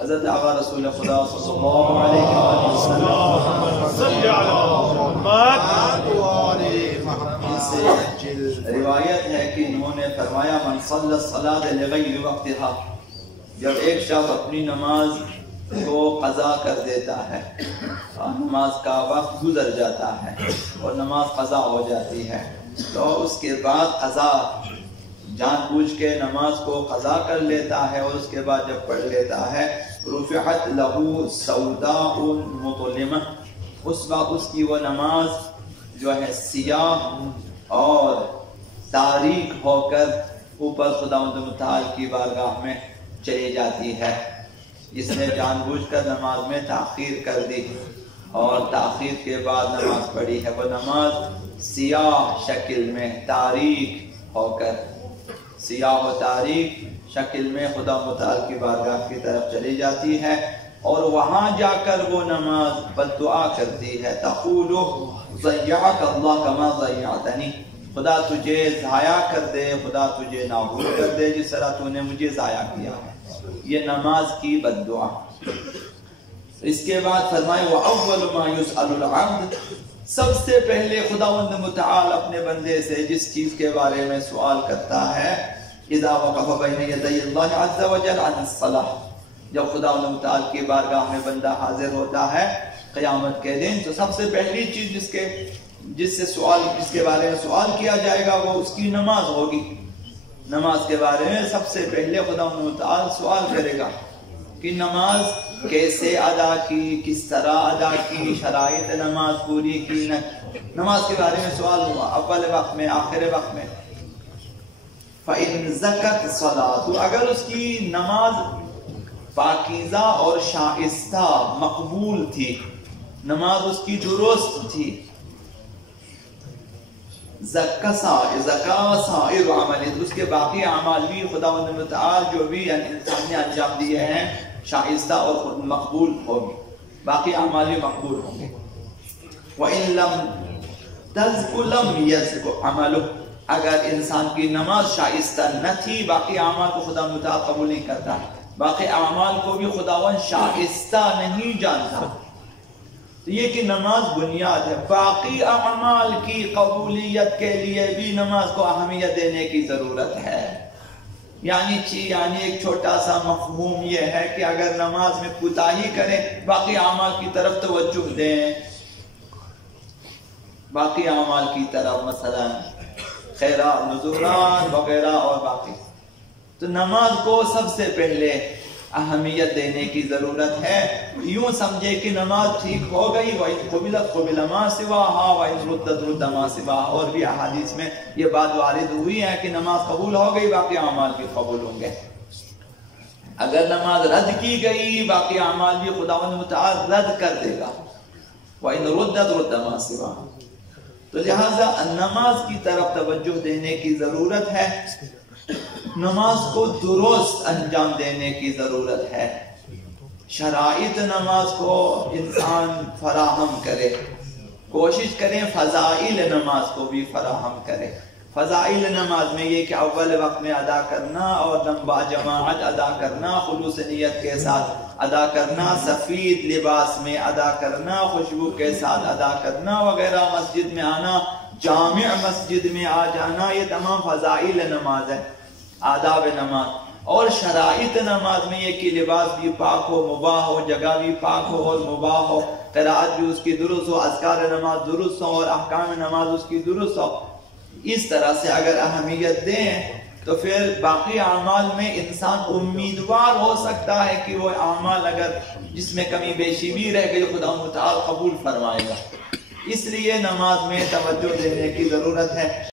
حضرت آقا رسول خدا صلی اللہ علیہ وسلم روایت ہے کہ انہوں نے فرمایا من صلی الصلاۃ لغیر وقتها، جب ایک شخص اپنی نماز کو قضا کر دیتا ہے اور نماز کا وقت گزر جاتا ہے اور نماز قضا ہو جاتی ہے، تو اس کے بعد قضا جان بوجھ کے نماز کو قضا کر لیتا ہے اور اس کے بعد جب پڑھ لیتا ہے رفعت له سوداء مظلمہ، اس وقت اس کی وہ نماز جو ہے سیاہ اور تاریک ہو کر اوپر خداوند متعال کی بارگاہ میں چلی جاتی ہے۔ جس نے جان بوجھ کر نماز میں تاخیر کر دی اور تاخیر کے بعد نماز پڑھی ہے، وہ نماز سیاہ شکل میں تاریک ہو کر سیاہ و تاریک شکل میں خدا متعال کی بارگاہ کی طرف چلی جاتی ہے، اور وہاں جا کر وہ نماز بددعا کرتی ہے، تقول ضیعک اللہ کما ضیعتنی، خدا تجھے ضائع کر دے، خدا تجھے نابود کر دے جس طرح تو نے مجھے ضائع کیا ہے۔ یہ نماز کی بددعا۔ اس کے بعد فرمائے وَأَوَّلُ مَا يُسْأَلُ الْعَبْدُ، سب سے پہلے خداوند متعال اپنے بندے سے جس چیز کے بارے میں سوال کرتا ہے اذا وقف بین یدی اللہ عز وجل عن الصلاۃ، جب خداوند متعال کی بارگاہ میں بندہ حاضر ہوتا ہے قیامت کے دن، تو سب سے پہلی چیز جس کے بارے میں سوال کیا جائے گا وہ اس کی نماز ہوگی۔ نماز کے بارے میں سب سے پہلے خداوند متعال سوال کرے گا کہ نماز کیسے ادا کی، کس طرح ادا کی، شرائط نماز پوری کی نہ، نماز کے بارے میں سوال ہوا اول وقت میں، آخر وقت میں۔ فَإِن زَكَتْ صَلَاتُ، اگر اس کی نماز پاکیزہ اور شائستہ مقبول تھی، نماز اس کی درست تھی، زکا سائر عمل، اس کے باقی اعمال بھی خداوند متعال جو بھی انسان نے انجام دیے ہیں شائستہ اور مقبول ہوگی، باقی اعمال بھی مقبول ہوں گے۔ وَإِن لَمْ تَزْكُ لَمْ يَزْكُ عَمَلُهُ، اگر انسان کی نماز شائستہ نہ تھی، باقی اعمال کو خدا متعال قبول نہیں کرتا، باقی اعمال کو بھی خداوند شائستہ نہیں جانتا۔ تو یہ کہ نماز بنیاد ہے، باقی اعمال کی قبولیت کے لیے بھی نماز کو اہمیت دینے کی ضرورت ہے۔ یعنی ایک چھوٹا سا مفہوم یہ ہے کہ اگر نماز میں کوتاہی کریں، باقی اعمال کی طرف توجہ دیں، باقی اعمال کی طرف مثلا خیرات نذورات وغیرہ اور باقی، تو نماز کو سب سے پہلے اہمیت دینے کی ضرورت ہے۔ یوں سمجھے کہ نماز ٹھیک ہو گئی، وَإِن قُبِلَتْ قُبِلَ مَا سِوَاهَا وَإِن رُدَّتْ رُدَّ مَا سِوَاهَا، اور بھی احادیث میں یہ بات وارد ہوئی ہے کہ نماز قبول ہو گئی، باقی اعمال بھی قبول ہوں گے۔ اگر نماز رد کی گئی، باقی اعمال بھی خداوند متعال رد کر دے گا، وَإِن رُدَّتْ رُدَّ مَا سِوَاهَا۔ تو لہٰذا نماز کی طرف توجہ دینے کی ضرورت ہے، نماز کو درست انجام دینے کی ضرورت ہے، شرائط نماز کو انسان فراہم کرے، کوشش کریں فضائل نماز کو بھی فراہم کرے۔ فضائل نماز میں یہ کہ اول وقت میں ادا کرنا اور لمبا جماعت ادا کرنا، خلوص نیت کے ساتھ ادا کرنا، سفید لباس میں ادا کرنا، خوشبو کے ساتھ ادا کرنا وغیرہ، مسجد میں آنا، جامع مسجد میں آ جانا، یہ تمام فضائل نماز ہے، آداب نماز۔ اور شرائط نماز میں یہ کہ لباس بھی پاک ہو، مباح ہو، جگہ بھی پاک ہو اور مباح ہو، قرأت بھی اس کی درست ہو، اذکار نماز درست ہو اور احکام نماز اس کی درست ہو۔ اس طرح سے اگر اہمیت دیں تو پھر باقی اعمال میں انسان امیدوار ہو سکتا ہے کہ وہ اعمال اگر جس میں کمی بیشی بھی رہ گئی خدا متعال قبول فرمائے گا۔ اس لیے نماز میں توجہ دینے کی ضرورت ہے۔